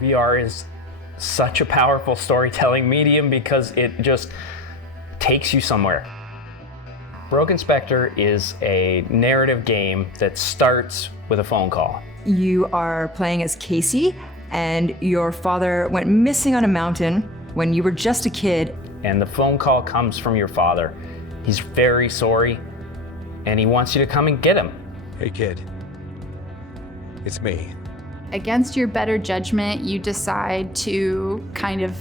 VR is such a powerful storytelling medium because it just takes you somewhere. Broken Spectre is a narrative game that starts with a phone call. You are playing as Casey, and your father went missing on a mountain when you were just a kid. And the phone call comes from your father. He's very sorry, and he wants you to come and get him. Hey kid, it's me. Against your better judgment, you decide to kind of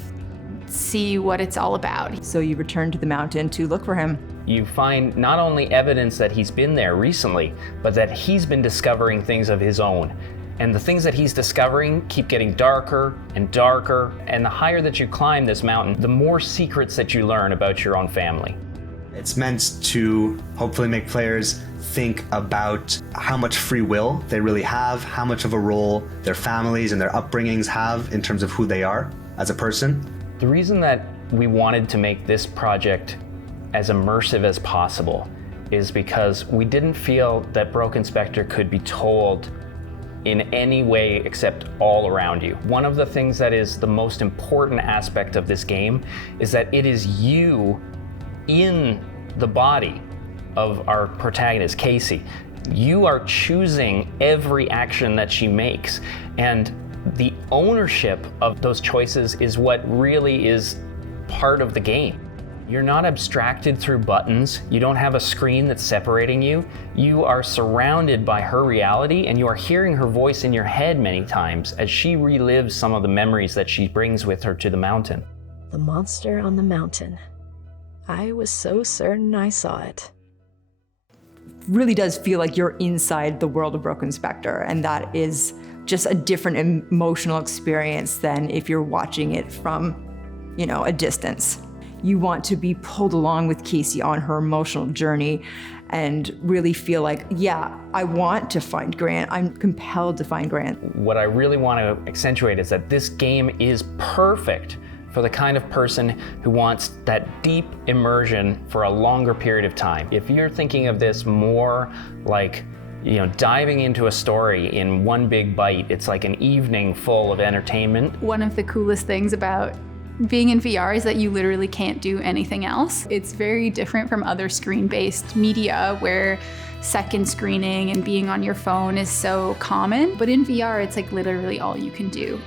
see what it's all about. So you return to the mountain to look for him. You find not only evidence that he's been there recently, but that he's been discovering things of his own. And the things that he's discovering keep getting darker and darker, and the higher that you climb this mountain, the more secrets that you learn about your own family. It's meant to hopefully make players think about how much free will they really have, how much of a role their families and their upbringings have in terms of who they are as a person. The reason that we wanted to make this project as immersive as possible is because we didn't feel that Broken Spectre could be told in any way except all around you. One of the things that is the most important aspect of this game is that it is you in the body of our protagonist, Casey. You are choosing every action that she makes, and the ownership of those choices is what really is part of the game. You're not abstracted through buttons. You don't have a screen that's separating you. You are surrounded by her reality, and you are hearing her voice in your head many times as she relives some of the memories that she brings with her to the mountain. The monster on the mountain. I was so certain I saw it. Really does feel like you're inside the world of Broken Spectre, and that is just a different emotional experience than if you're watching it from, a distance. You want to be pulled along with Casey on her emotional journey and really feel like, yeah, I want to find Grant. I'm compelled to find Grant. What I really want to accentuate is that this game is perfect for the kind of person who wants that deep immersion for a longer period of time. If you're thinking of this more like, diving into a story in one big bite, it's like an evening full of entertainment. One of the coolest things about being in VR is that you literally can't do anything else. It's very different from other screen-based media where second screening and being on your phone is so common, but in VR, it's like literally all you can do.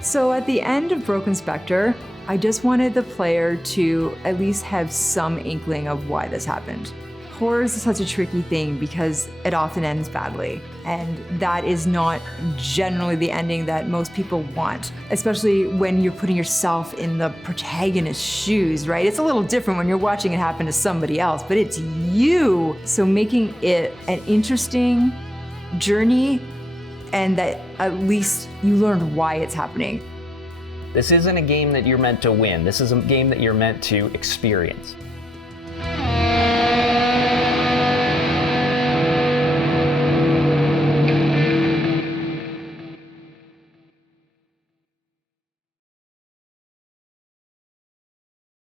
So at the end of Broken Spectre, I just wanted the player to at least have some inkling of why this happened. Horror is such a tricky thing because it often ends badly, and that is not generally the ending that most people want, especially when you're putting yourself in the protagonist's shoes, right? It's a little different when you're watching it happen to somebody else, but it's you. So making it an interesting journey, and that at least you learned why it's happening. This isn't a game that you're meant to win. This is a game that you're meant to experience.